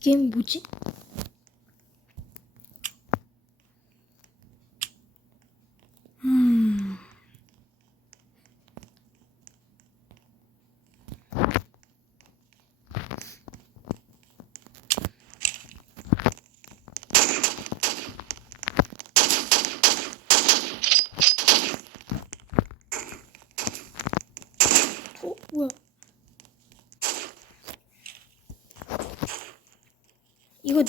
게임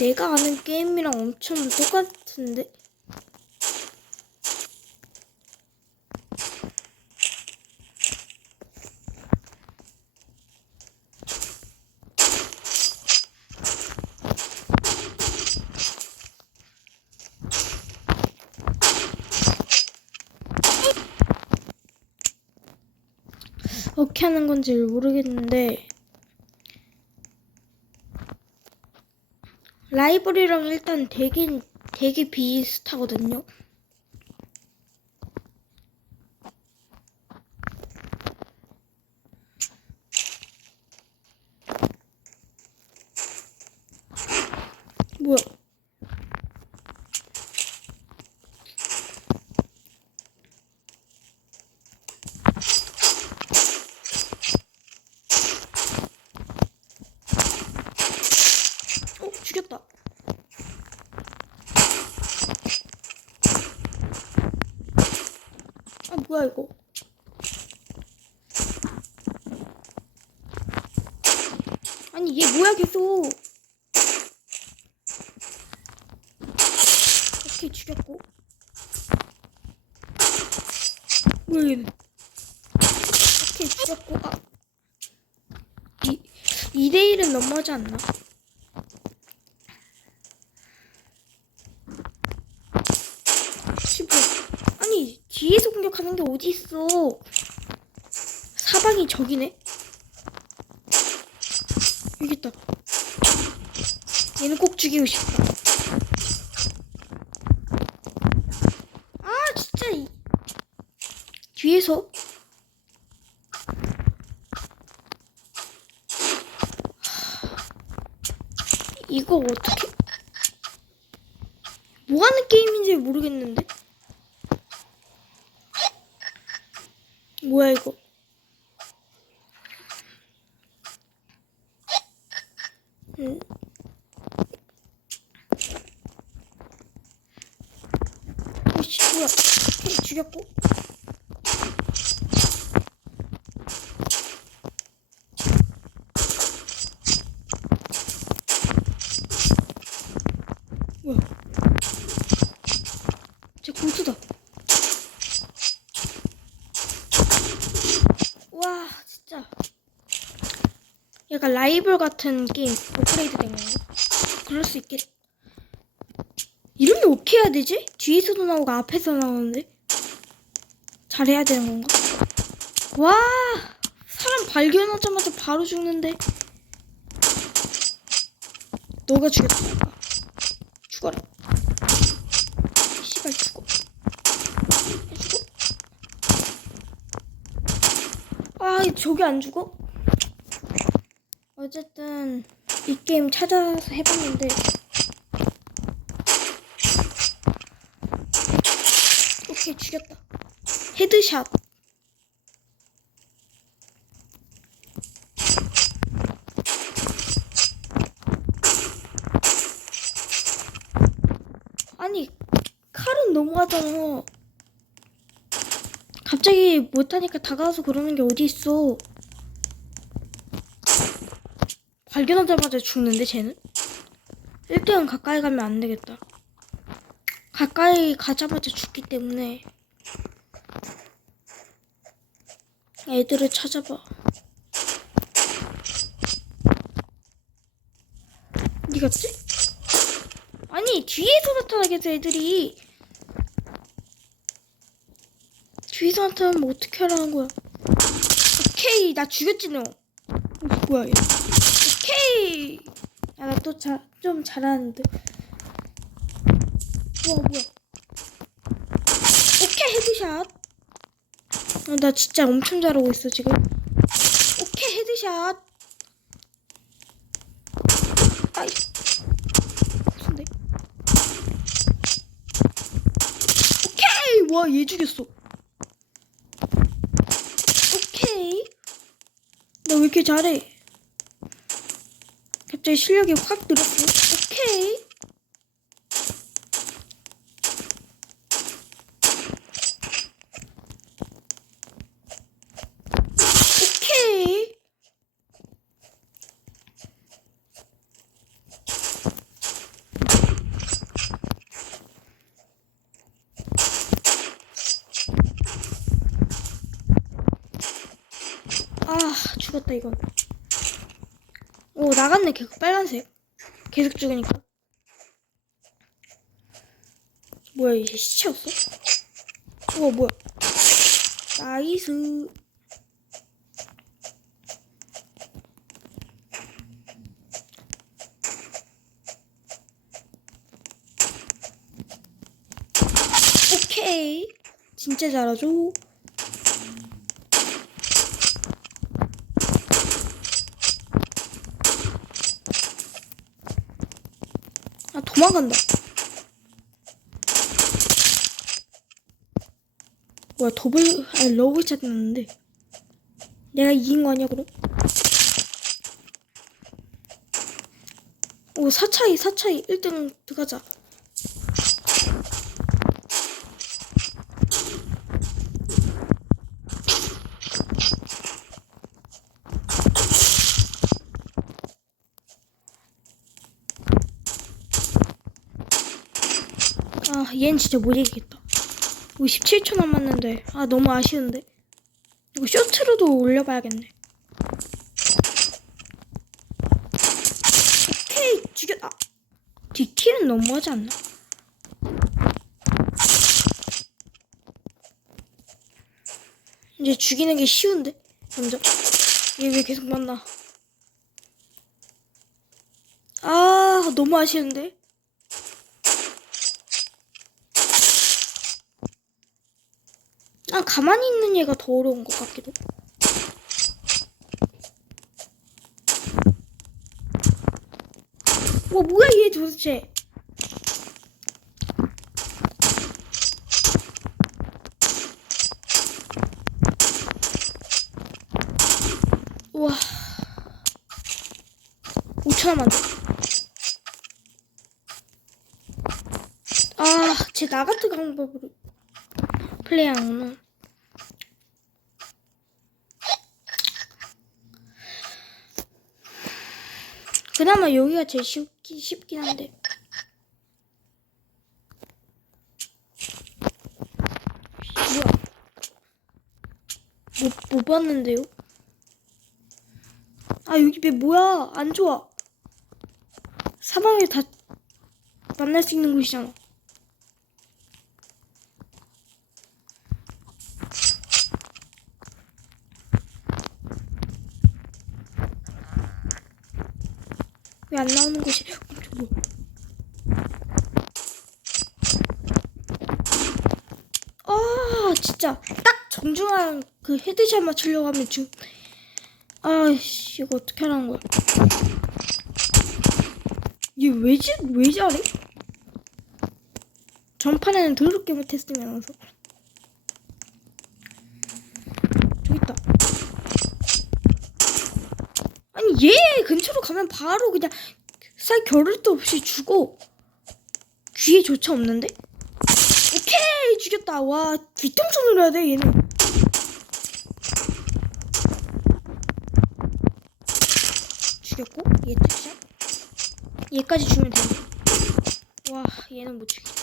내가 아는 게임이랑 엄청 똑같은데? 어떻게 하는 건지 모르겠는데 라이브리랑 일단 되게 되게 비슷하거든요. 뭐야? 어, 죽였다. 아, 뭐야, 이거. 아니, 얘 뭐야, 계속. 오케이, 죽였고. 뭐야, 얘는. 오케이, 죽였고. 아. 이, 2대1은 너무하지 않나? 씨발. 아니 뒤에서 공격하는 게 어디 있어? 사방이 적이네. 여기 있다. 얘는 꼭 죽이고 싶다. 아 진짜 이... 뒤에서 이거 어떻게? 뭐 하는 게임인지 모르겠는데. 뭐야 이거? 음. 이씨 뭐야? 오케이, 죽였고. 뭐야? 제 공수다. 와 진짜 약간 라이벌 같은 게임 업그레이드 된 건가? 그럴 수 있겠 이름이 어떻게 해야 되지? 뒤에서도 나오고 앞에서 나오는데 잘해야 되는 건가? 와 사람 발견하자마자 바로 죽는데 너가 죽였다. 죽어라 씨발 죽어 죽어 아, 저기 안 죽어? 어쨌든 이 게임 찾아서 해봤는데 오케이 죽였다 헤드샷 아니 칼은 너무하잖아 갑자기 못하니까 다가와서 그러는 게 어디 있어? 발견하자마자 죽는데 쟤는? 1등은 가까이 가면 안 되겠다. 가까이 가자마자 죽기 때문에 애들을 찾아봐. 어디 갔지? 아니 뒤에서 나타나겠어 애들이. 뒤에서 나타나면 어떻게 하라는 거야? 오케이 나 죽였지 너. 어, 뭐야 얘. 오케이. 야나또 좀 잘하는데. 뭐야 뭐야. 어, 나 진짜 엄청 잘하고 있어 지금. 오케이 헤드샷. 아이. 무슨데 오케이! 와 얘 죽였어. 오케이. 나 왜 이렇게 잘해? 갑자기 실력이 확 늘었어. 오케이. 계속 빨간색. 계속 죽으니까. 뭐야 이게 시체였어? 우와 뭐야? 나이스. 오케이. 진짜 잘하죠 아 도망간다. 뭐야 더블 아니 러브 샷 났는데. 내가 이긴 거 아니야 그럼? 오 4차이 4차이. 1등 들어가자 아 얘는 진짜 못 이기겠다. 57초 남았는데. 아 너무 아쉬운데. 이거 쇼트로도 올려봐야겠네. 오케이 죽여 아. 뒷킬은 너무하지 않나? 이제 죽이는 게 쉬운데? 먼저 얘 왜 계속 만나? 아 너무 아쉬운데 아 가만히 있는 얘가 더 어려운 것 같기도. 와 뭐야 얘 도대체? 우와 5천 원만 아 제 나 같은 방법으로 플레이하는 그나마 여기가 제일 쉽기, 쉽긴 한데. 뭐야? 못, 못 봤는데요? 아 여기 왜 뭐야? 안 좋아. 사방에 다 만날 수 있는 곳이잖아 왜 안 나오는 곳이 어, 저 뭐야? 아 진짜 딱 정중한 그 헤드샷 맞추려고 하면 중 아씨 이거 어떻게 하라는 거야 얘 왜 지, 왜 잘해? 전판에는 더럽게 못했으면서 저기 있다 아니 얘 근처로 가면 바로 그냥 살 겨를도 없이 죽어 귀에 조차 없는데? 죽였다. 와 뒤통수 노려야 돼 얘는. 죽였고 얘 특샷 얘까지 주면 되네. 와 얘는 못 죽이겠다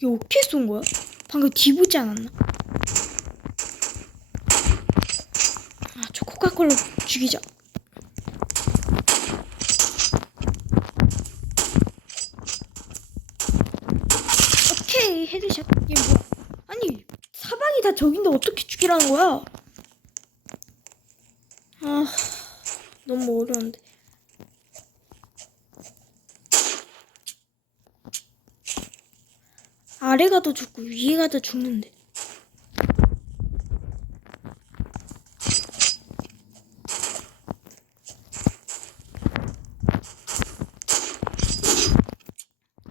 이게 어떻게 쏜 거야? 방금 뒤보지 않았나? 아, 저 코카콜로 죽이자. 오케이, 헤드샷. 얘 뭐? 아니, 사방이 다 적인데 어떻게 죽이라는 거야? 아, 너무 어려운데. 아래 가도 죽고 위에 가도 죽는데.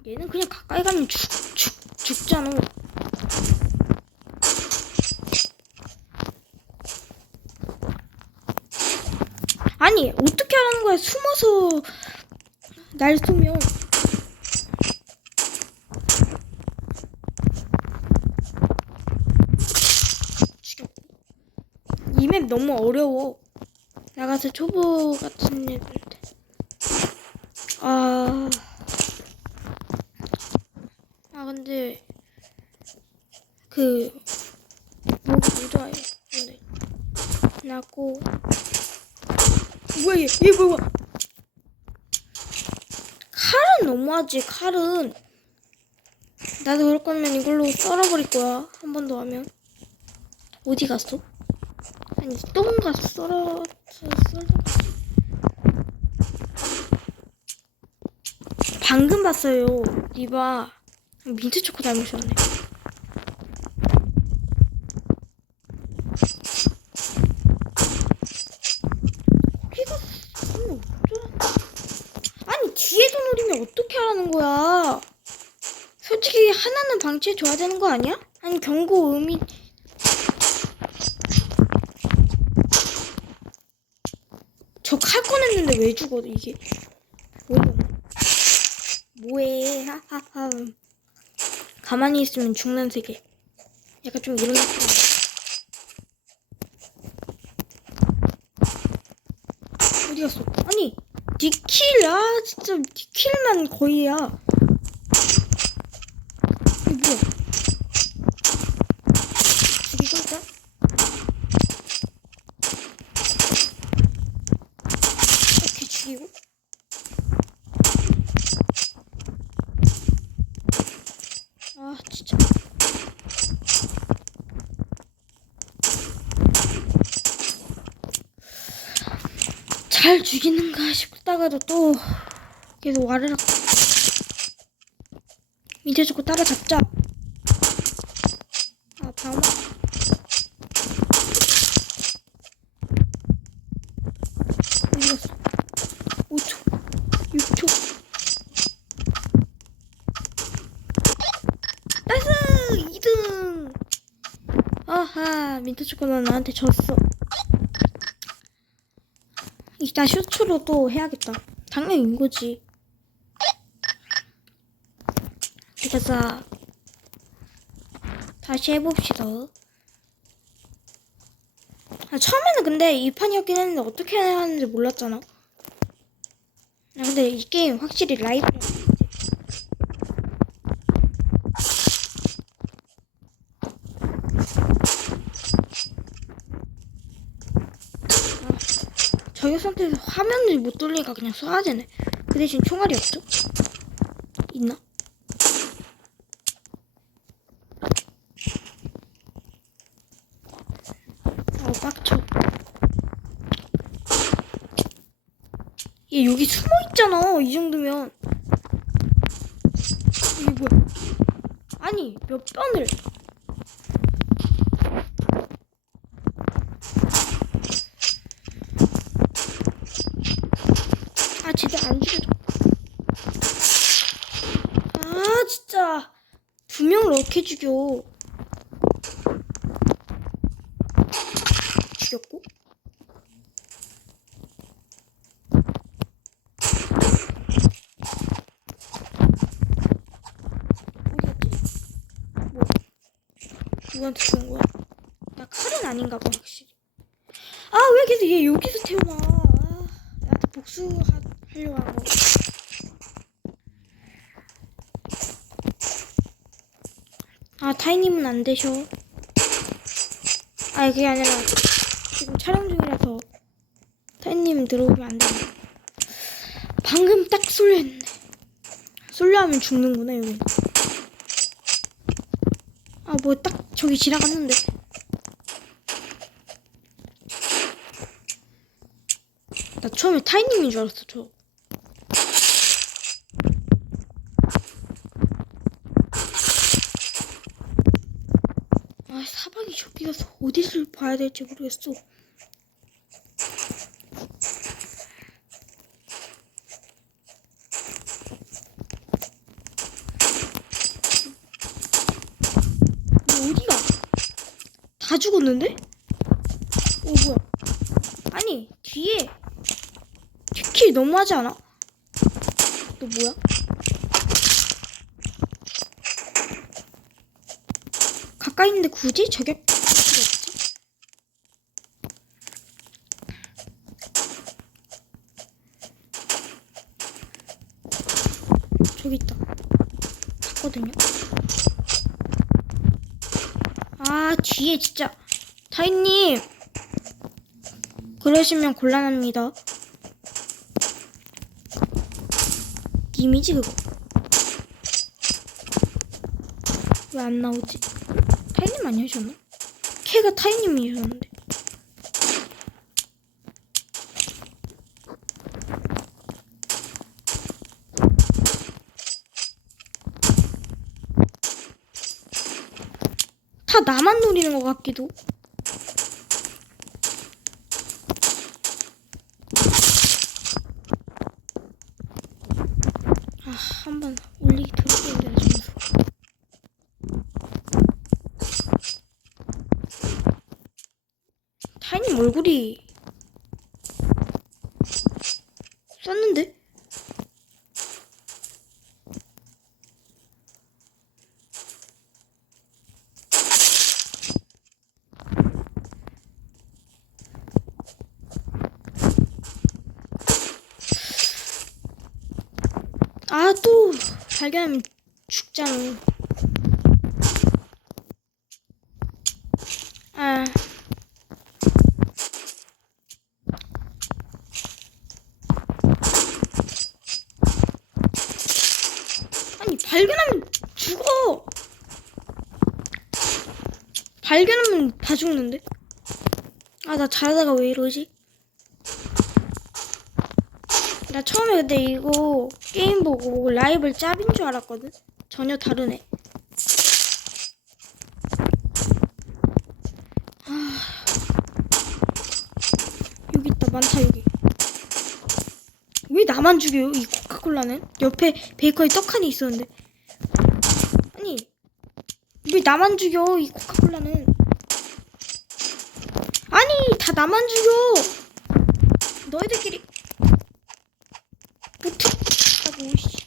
얘는 그냥 가까이 가면 죽, 죽, 죽잖아. 아니, 어떻게 하라는 거야? 숨어서 날 쏘면. 죽였고. 이 맵 너무 어려워. 나가서 초보 같은 애들한테. 아. 아, 근데, 그, 목이 무자해. 근데, 나고, 뭐야, 얘, 얘 뭐야. 칼은 너무하지, 칼은. 나도 그럴 거면 이걸로 썰어버릴 거야. 한 번 더 하면. 어디 갔어? 아니, 똥가 썰어, 썰어. 방금 봤어요. 리바. 민트 초코 닮으셨네. 거기가 어쩌라. 아니 뒤에서 노리면 어떻게 하라는 거야? 솔직히 하나는 방치해 줘야 되는 거 아니야? 아니 경고 의미 저 칼 꺼냈는데 왜 죽어 이게? 왜 이러나? 뭐해 하하하 가만히 있으면 죽는 세계 약간 좀 이런 느낌 어디 갔어? 아니 디킬 아 진짜 디킬만 거의야 이게 뭐야 죽이고 일단 이렇게 죽이고 아 진짜 잘 죽이는가 싶다가도 또 계속 와르륵 밑에 죽고 따라잡자. 아 어디 갔어. 5초 6초. 나이스! 2등! 아하 민트 초코는 나한테 졌어 이따 슈츠로 또 해야겠다. 당연히 이거지. 그래서 다시 해봅시다. 아, 처음에는 근데 이 판이었긴 했는데 어떻게 해야 하는지 몰랐잖아. 아, 근데 이 게임 확실히 라이브 상태에서 화면을 못 돌리니까 그냥 쏴야 되네. 그 대신 총알이 없죠? 있나? 어, 빡쳐. 얘 여기 숨어 있잖아. 이 정도면. 이게 뭐야? 아니, 몇 번을. 아 제대로 안 죽여줘 아 진짜 두 명을 어떻게 죽여 죽였고? 뭐 누구한테 죽은 거야? 나 칼은 아닌가 봐 확실히 아 왜 계속 얘 여기서 태어나 아, 나한테 복수하려고 하는 거 사인님은 안 되셔. 아니 그게 아니라 지금 촬영 중이라서 사인님 들어오면 안 돼요. 방금 딱 쏠려했네. 쏠려하면 죽는구나 여기. 아 뭐 딱 저기 지나갔는데. 나 처음에 타이님인 줄 알았어 저. 봐야 될지 모르겠어. 너 어디가? 다 죽었는데? 오, 뭐야. 아니, 뒤에. 뒷킬 너무하지 않아? 너 뭐야? 가까이 있는데 굳이 저격 필요 없지? 저기 있다. 봤거든요. 아 뒤에 진짜 타이님 그러시면 곤란합니다. 님이지 그거. 왜 안 나오지? 타이님 아니셨나? 캐가 타이님이셨는데. 다 나만 노리는 것 같기도. 아, 한번 올리기 들어오는데 점수. 타이님 얼굴이 썼는데? 아, 또 발견하면 죽잖아. 아. 아니, 발견하면 죽어! 발견하면 다 죽는데? 아, 나 잘하다가 왜 이러지? 나 처음에 근데 이거 게임 보고 라이벌 짭인 줄 알았거든? 전혀 다르네. 아, 여기 있다, 많다, 여기. 왜 나만 죽여요, 이 코카콜라는? 옆에 베이커에 떡하니 있었는데. 아니, 왜 나만 죽여, 이 코카콜라는? 아니, 다 나만 죽여! 너희들끼리. 붙었다고, 씨.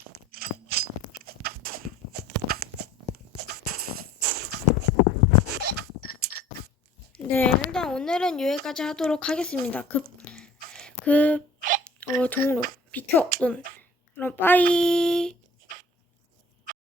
네, 일단 오늘은 여기까지 하도록 하겠습니다. 급, 급, 어, 동로. 비켜, 넌. 그럼, 빠이.